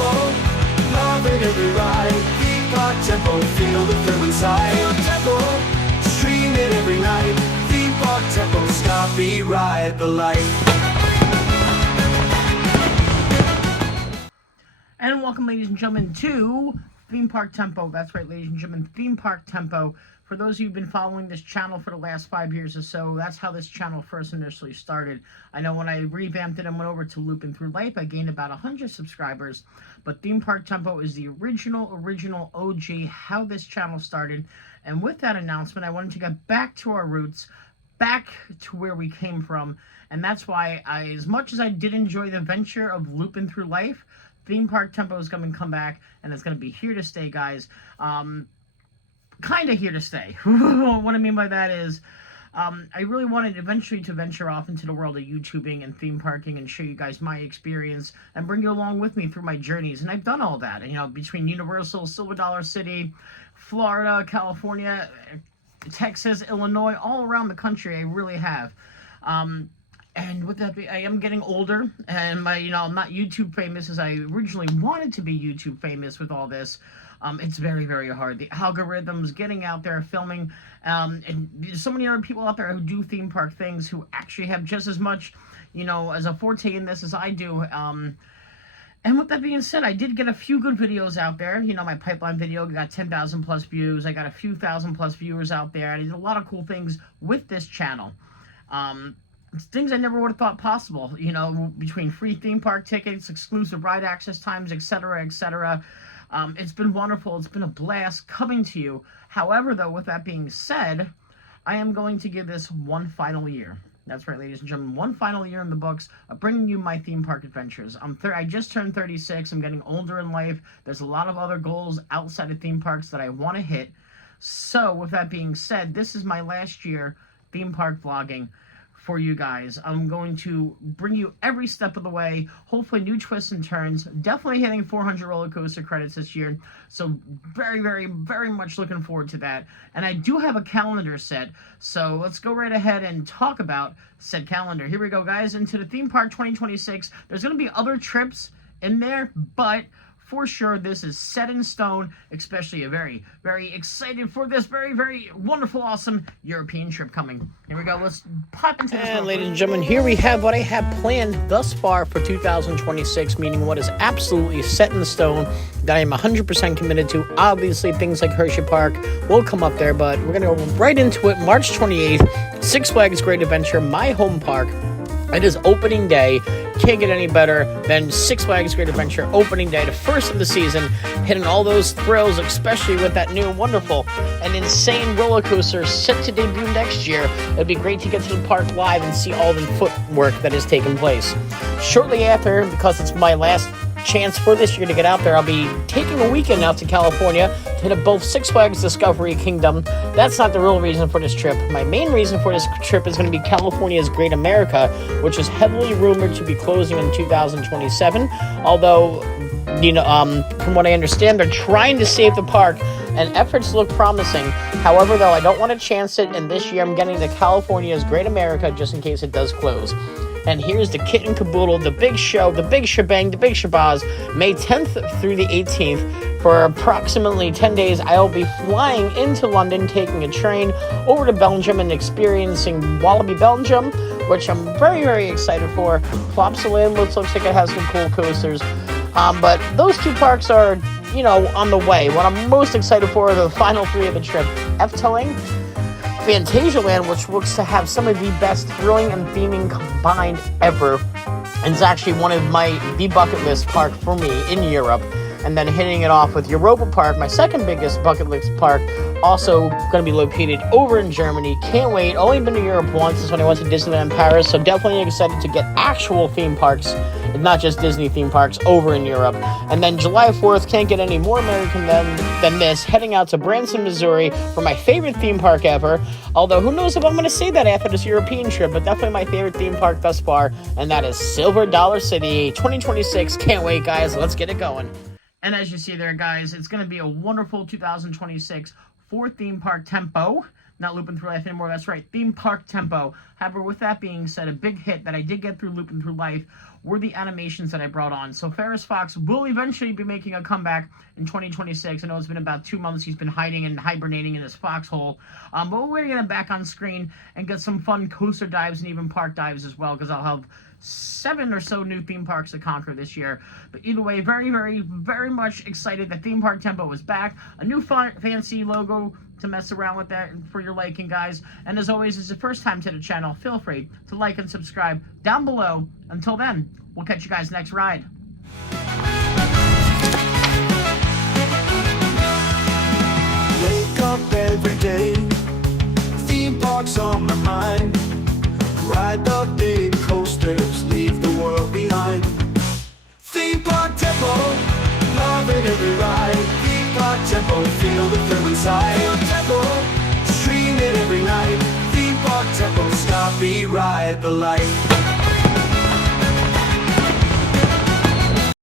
Tempo, loving every ride. Theme Park Tempo, feel the thrill inside. Feel Tempo, stream it every night. Theme Park Tempo, stop, be, ride the light. And welcome, ladies and gentlemen, to Theme Park Tempo. That's right, ladies and gentlemen, Theme Park Tempo. For those of you who've been following this channel for the last 5 years or so, that's how this channel first initially started. I know when I revamped it and went over to Looping Through Life, I gained about 100 subscribers. But Theme Park Tempo is the original OG, how this channel started. And with that announcement, I wanted to get back to our roots, back to where we came from. And that's why, as much as I did enjoy the venture of Looping Through Life, Theme Park Tempo is going to come back, and it's going to be here to stay, guys. Kind of here to stay. What I mean by that is, I really wanted eventually to venture off into the world of YouTubing and theme parking and show you guys my experience and bring you along with me through my journeys. And I've done all that, you know, between Universal, Silver Dollar City, Florida, California, Texas, Illinois, all around the country. I really have. And with that, I am getting older, and I'm not YouTube famous as I originally wanted to be YouTube famous with all this. It's very, very hard. The algorithms, getting out there, filming, and there's so many other people out there who do theme park things who actually have just as much, as a forte in this as I do. And with that being said, I did get a few good videos out there. My pipeline video got 10,000 plus views. I got a few thousand plus viewers out there. I did a lot of cool things with this channel. Things I never would have thought possible, between free theme park tickets, exclusive ride access times, etc., etc. It's been wonderful. It's been a blast coming to you. However, though, with that being said, I am going to give this one final year. That's right, ladies and gentlemen, one final year in the books of bringing you my theme park adventures. I just turned 36. I'm getting older in life. There's a lot of other goals outside of theme parks that I want to hit. So, with that being said, this is my last year theme park vlogging for you guys. I'm going to bring you every step of the way, hopefully new twists and turns, definitely hitting 400 roller coaster credits this year, so very, very, very much looking forward to that. And I do have a calendar set, so let's go right ahead and talk about said calendar. Here we go, guys, into the theme park 2026. There's going to be other trips in there, but for sure, this is set in stone, especially a very, very excited for this very, very wonderful, awesome European trip coming. Here we go. Let's pop into this. And ladies and gentlemen, here we have what I have planned thus far for 2026, meaning what is absolutely set in stone that I am 100% committed to. Obviously, things like Hershey Park will come up there, but we're going to go right into it. March 28th, Six Flags Great Adventure, my home park. It is opening day. Can't get any better than Six Flags Great Adventure opening day, the first of the season, hitting all those thrills, especially with that new wonderful and insane roller coaster set to debut next year. It'd be great to get to the park live and see all the footwork that is taking place. Shortly after, because it's my last chance for this year to get out there, I'll be taking a weekend out to California to hit up both Six Flags Discovery Kingdom. That's not the real reason for this trip. My main reason for this trip is going to be California's Great America, which is heavily rumored to be closing in 2027. Although, from what I understand, they're trying to save the park and efforts look promising. However, though, I don't want to chance it, and this year I'm getting to California's Great America just in case it does close. And here's the kit and caboodle, the big show, the big shebang, the big shabazz, May 10th through the 18th. For approximately 10 days, I'll be flying into London, taking a train over to Belgium and experiencing Wallaby Belgium, which I'm very, very excited for. Plopsaland looks like it has some cool coasters. But those two parks are, on the way. What I'm most excited for are the final three of the trip. Efteling, Phantasialand, which looks to have some of the best thrilling and theming combined ever. And it's actually one of the bucket list park for me in Europe. And then hitting it off with Europa Park, my second biggest bucket list park, also going to be located over in Germany. Can't wait. Only been to Europe once. This is when I went to Disneyland Paris, so definitely excited to get actual theme parks, and not just Disney theme parks, over in Europe. And then July 4th, can't get any more American than this, heading out to Branson, Missouri for my favorite theme park ever. Although, who knows if I'm going to say that after this European trip, but definitely my favorite theme park thus far, and that is Silver Dollar City 2026. Can't wait, guys. Let's get it going. And as you see there, guys, it's going to be a wonderful 2026 for Theme Park Tempo. not Looping Through Life anymore. That's right, Theme Park Tempo. However, with that being said, a big hit that I did get through Looping Through Life were the animations that I brought on. So Ferris Fox will eventually be making a comeback in 2026. I know it's been about 2 months he's been hiding and hibernating in his foxhole. But we're going to get him back on screen and get some fun coaster dives and even park dives as well, because I'll have 7 or so new theme parks to conquer this year. But either way, very, very, very much excited that Theme Park Tempo is back. A new fancy logo to mess around with that for your liking, guys. And as always, it's the first time to the channel, feel free to like and subscribe down below. Until then, we'll catch you guys next ride. Wake up every day, theme parks on my mind. Ride the big coasters, leave the world behind. Theme Park Tempo, loving every ride. Theme Park Tempo, feel the thrill inside. Theme Park Tempo, stream it every night. Theme Park Tempo, stop me, ride the light.